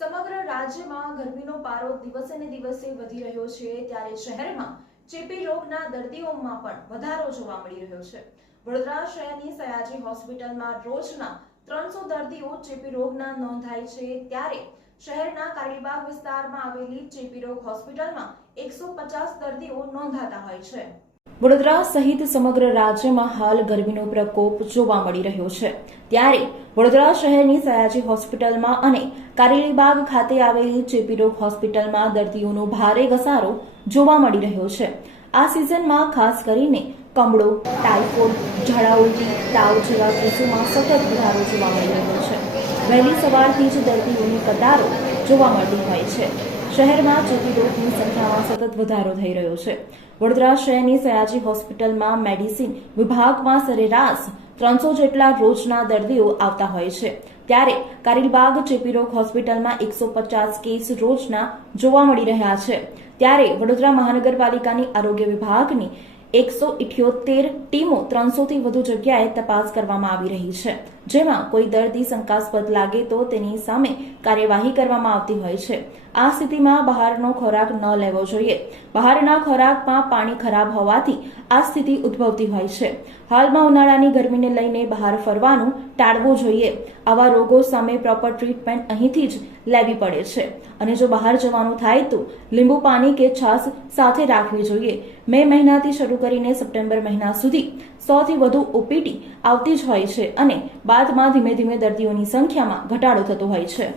સમગ્ર રાજ્યમાં ગરમીનો પારો દિવસે ને દિવસે વધી રહ્યો છે ત્યારે શહેરમાં ચેપી રોગના દર્દીઓમાં પણ વધારો જોવા મળી રહ્યો છે। વડોદરા શહેરની સયાજી હોસ્પિટલમાં રોજના 300 દર્દીઓ ચેપી રોગના નોંધાય છે ત્યારે શહેરના કારેલીબાગ વિસ્તારમાં આવેલી ચેપી રોગ હોસ્પિટલમાં 150 દર્દીઓ નોંધાતા હોય છે। વડોદરા સહિત સમગ્ર રાજ્યમાં હાલ ગરમીનો પ્રકોપ જોવા મળી રહ્યો છે ત્યારે વડોદરા શહેરની સયાજી હોસ્પિટલમાં અને કારેલીબાગ ખાતે આવેલી ચેપી રોગ હોસ્પિટલમાં દર્દીઓનો ભારે ઘસારો જોવા મળી રહ્યો છે। આ સિઝનમાં ખાસ કરીને કમળો, ટાઇફોઇડ, ઝાડા ઉલટી, તાવ જેવા કેસોમાં સતત વધારો જોવા મળી રહ્યો છે। વહેલી સવારથી જ દર્દીઓની કતારો જોવા મળતી હોય છે। શહેરમાં ચેપી રોગની સંખ્યામાં સતત વધારો થઈ રહ્યો છે। વડોદરા શહેરની સયાજી હોસ્પિટલમાં મેડિસિન વિભાગમાં સરેરાશ 300 જેટલા રોજના દર્દીઓ આવતા હોય છે ત્યારે કારેલીબાગ ચેપી રોગ હોસ્પિટલમાં 150 કેસ રોજના જોવા મળી રહ્યા છે। ત્યારે વડોદરા મહાનગરપાલિકાની આરોગ્ય વિભાગની 178 ટીમો 300 થી વધુ જગ્યાએ તપાસ કરવામાં આવી રહી છે જેમાં કોઈ દર્દી શંકાસ્પદ લાગે તો તેની સામે કાર્યવાહી કરવામાં આવતી હોય છે। આ સ્થિતિમાં બહારનો ખોરાક ન લેવો જોઈએ। બહારના ખોરાકમાં પાણી ખરાબ હોવાથી આ સ્થિતિ ઉદ્ભવતી હોય છે। હાલમાં ઉનાળાની ગરમીને લઈને બહાર ફરવાનું ટાળવું જોઈએ। આવા રોગો સામે પ્રોપર ટ્રીટમેન્ટ અહીંથી જ લેવી પડે છે અને જો બહાર જવાનું થાય તો લીંબુ પાણી કે છાશ સાથે રાખવી જોઈએ। મે મહિનાથી શરૂ કરીને સપ્ટેમ્બર મહિના સુધી 100 થી વધુ ઓપીડી આવતી જ હોય છે અને બાદમાં ધીમે ધીમે દર્દીઓની સંખ્યામાં ઘટાડો થતો હોય છે।